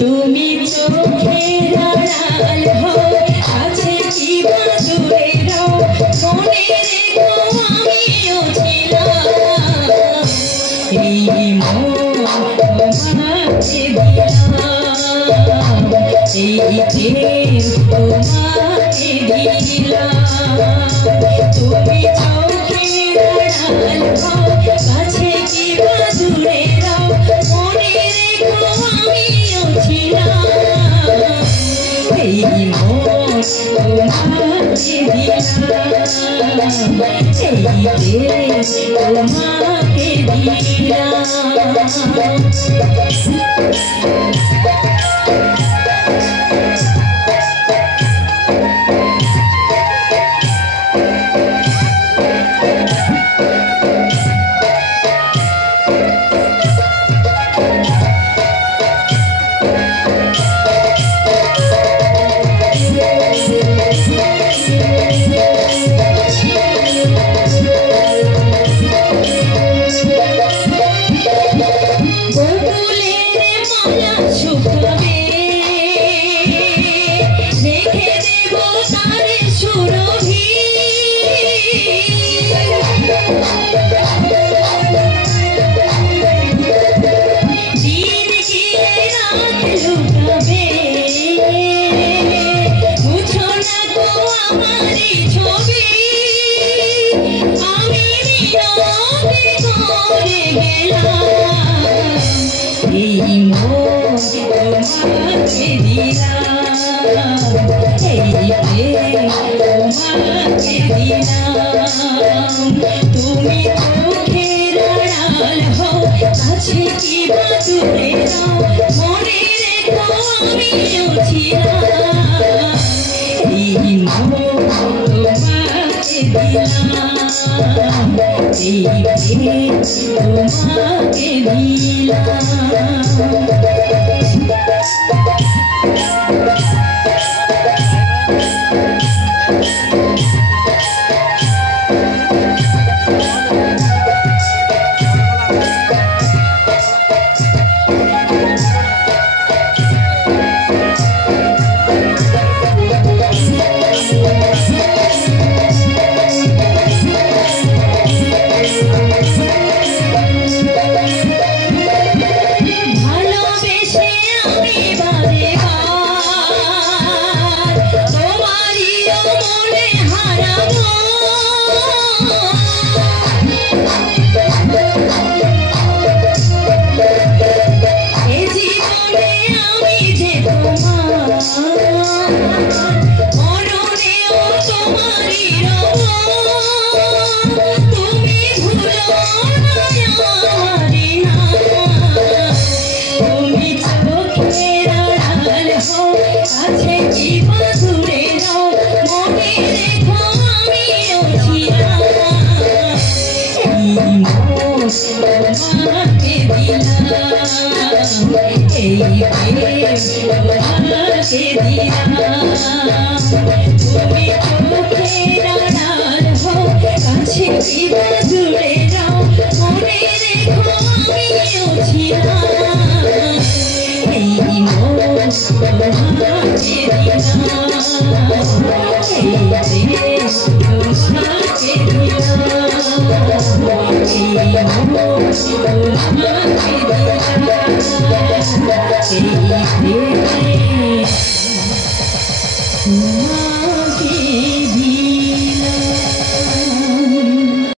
তুমি চোখের আড়াল হও, আছে কি বা দূরে রও, মনে রেখো আমিও ছিলাম। এই মন তোমাকে দিলাম, এই প্রেম তোমাকে দিলাম। তুমি চোখের আড়াল হও, কাছে কি বা দূরে রও, মনে রেখো আমিও ছিলাম। এই মন তোমাকে দিলাম, এই প্রেম তোমাকে দিলাম। এই মন তোমাকে দিলাম, এই প্রেম তোমাকে দিলাম। তুমি চোখের আড়াল হও, কাছে কি বা দূরে রও, মনে রেখো আমিও ছিলাম। এই মন তোমাকে দিলাম, এই প্রেম তোমাকে দিলাম। এই প্রেম তোমাকে দিলাম, তুমি চোখের আড়াল হও, কাছে কি বা দূরে রও, মনে রেখো আমিও ছিলাম। এই মন তোমাকে দিলাম, এই প্রেম তোমাকে দিলাম, এই মন তোমাকে দিলাম।